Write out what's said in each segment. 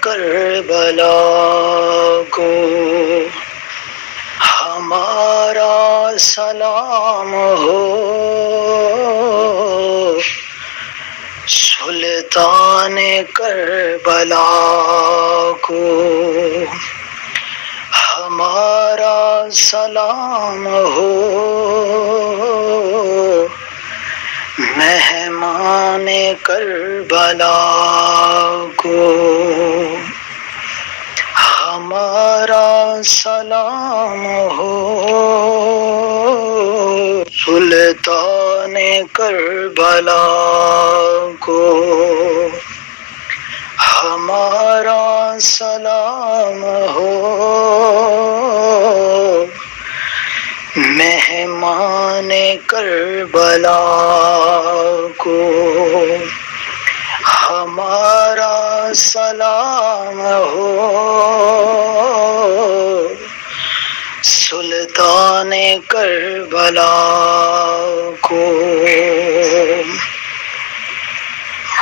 کربلا کو ہمارا سلام ہو، سلطان کربلا کو ہمارا سلام ہو، مہمان کربلا کو ہمارا سلام ہو، سلطان کربلا کو ہمارا سلام ہو، مہمان کربلا کو ہمارا سلام ہو، سلطان کربلا کو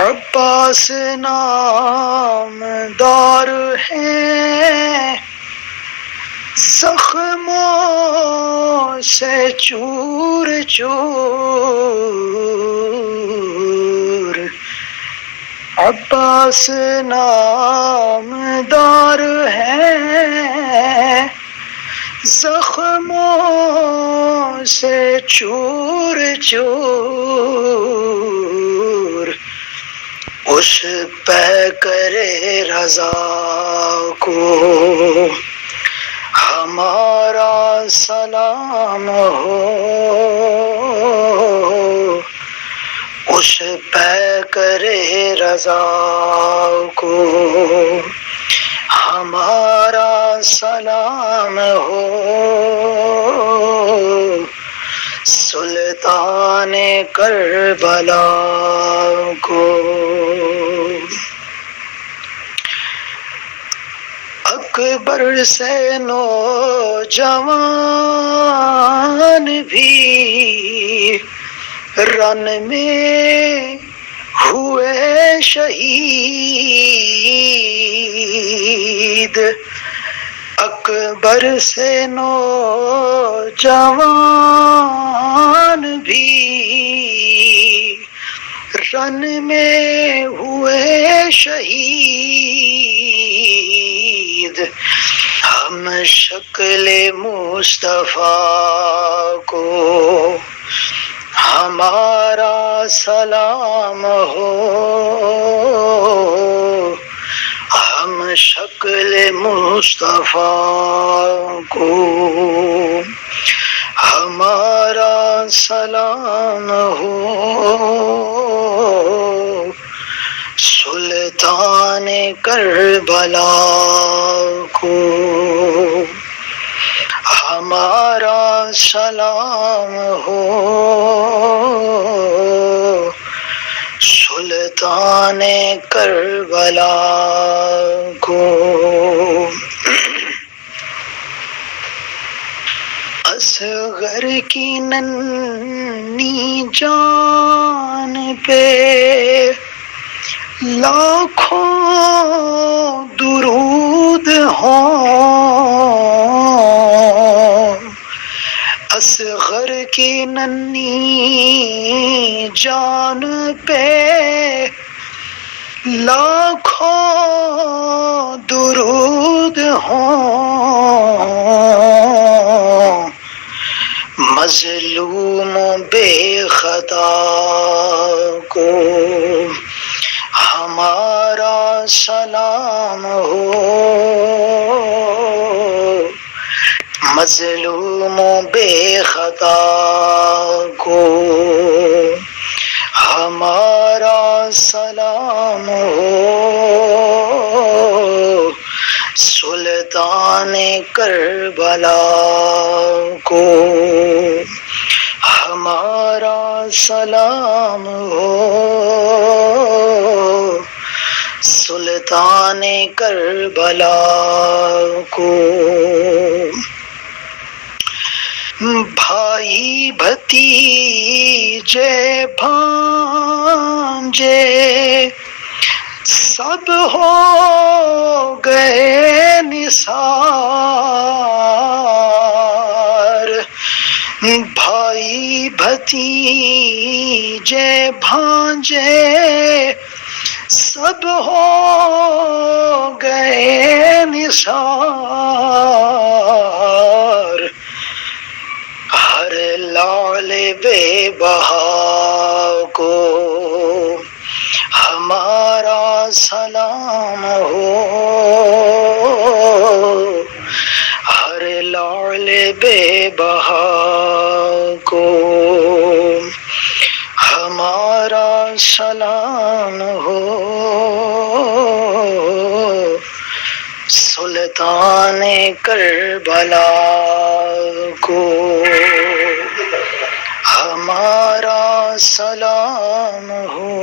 عباس نام دار ہے، زخموں سے چور چور، عباس نام دار ہے، زخموں سے چور چور، اس پہ کرے رضا کو ہمارا سلام ہو، اس پہ کرے رضا کو ہمارا سلام ہو، سلطان کربلا کو اکبر سے نوجوان بھی رن میں ہوئے شہید، اکبر سے نوجوان بھی رن میں ہوئے شہید، ہم شکل مصطفیٰ کو ہمارا سلام ہو، ہم شکل مصطفیٰ کو ہمارا سلام ہو، سلطان کربلا کو ہمارا سلام ہو، سلطان کربلا کو اصغر کی ننھی جان پہ لاکھوں درود ہوں، اصغر کی ننھی جان پہ لاکھوں درود ہوں، مظلوم بے خطا کو ہمارا سلام ہو، مظلوم بے خطا کو ہمارا سلام ہو، سلطان کربلا کو ہمارا سلام ہو، سلطان کربلا کو بھائی بھتیجے بھانجے سب ہو گئے نثار، بھائی بھتیجے بھانجے سب ہو گئے نثار، ہر لعل بے بہا کو ہمارا سلام ہو، ہر لعل بے بہا کو ہمارا سلام ہو، سلطان کربلا کو ہمارا سلام ہو،